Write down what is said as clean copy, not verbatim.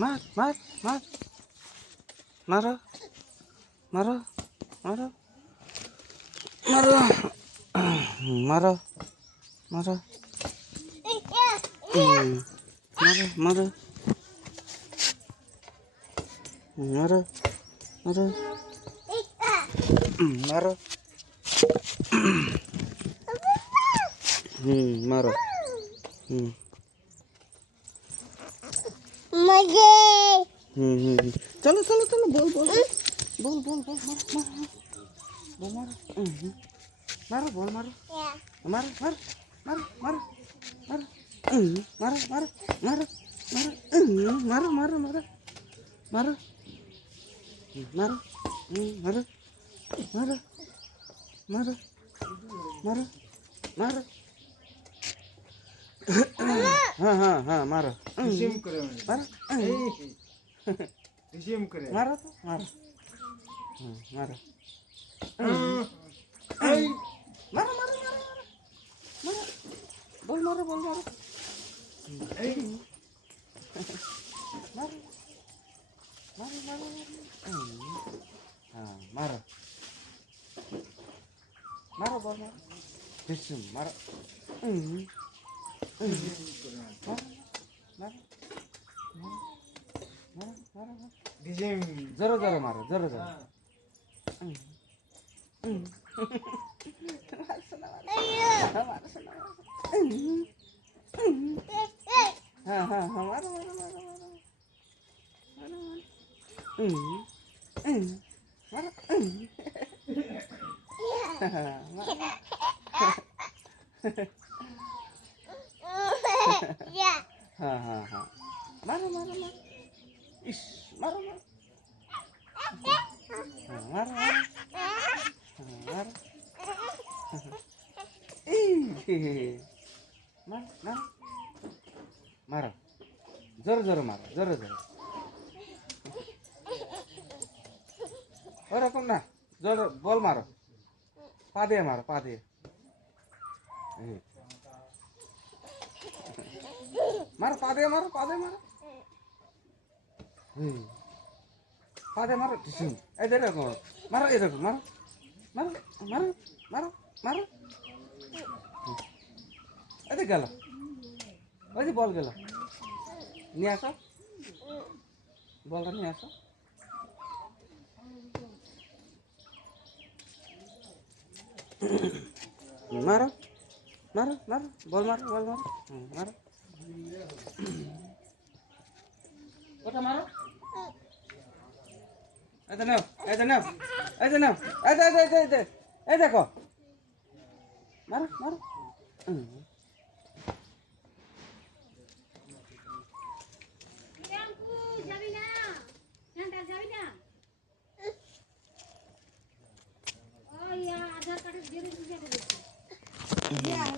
মার মার মার মারো মারো মারো মারো মারো মারো মারো মারো মারো মারো মারো মারো चलो चलो चलो बोल बोल बोल बोल बोल मारो मारो बोल मारो मारो मारो मारो मारो मारो मारो मारो मारो मारो मारो मारो मारो मारो मारो मारो मारो मारो मारो हाँ हाँ हाँ मारो मारो मारो तो मारो मारो मारो मारो मारो बोल मारो बोल मारो मारो मारो मारो हाँ मारो मारो बोल मारो डिशम मारो मारो मारो जरो जरो मारो जरो जरो हाँ हाँ हाँ मारो मारो मारो मारो मारो हाँ हाँ हाँ मारो मारो मारो इस मारो मारो मारो मारो मारो मारो मारो जोर जोर मारो जोर जोर ওরকম না জোর বল মারো পা দিয়ে মারো পা দিয়ে মারো পা দিয়ে মারো পা দিয়ে মারো পা দিয়ে মারো এই দেখো মারো এই দেখো মারো মারো মারো মারো মারো এই গেল ওই যে বল গেল নিয়ে আসো বলটা নিয়ে আসো मारो मारो मारो बॉल मारो मारो ओटा मारो ऐसे ना ऐसे ना ऐसे ना ऐसे ऐसे ऐसे ऐसे ऐसे देखो मारो मारो Yeah.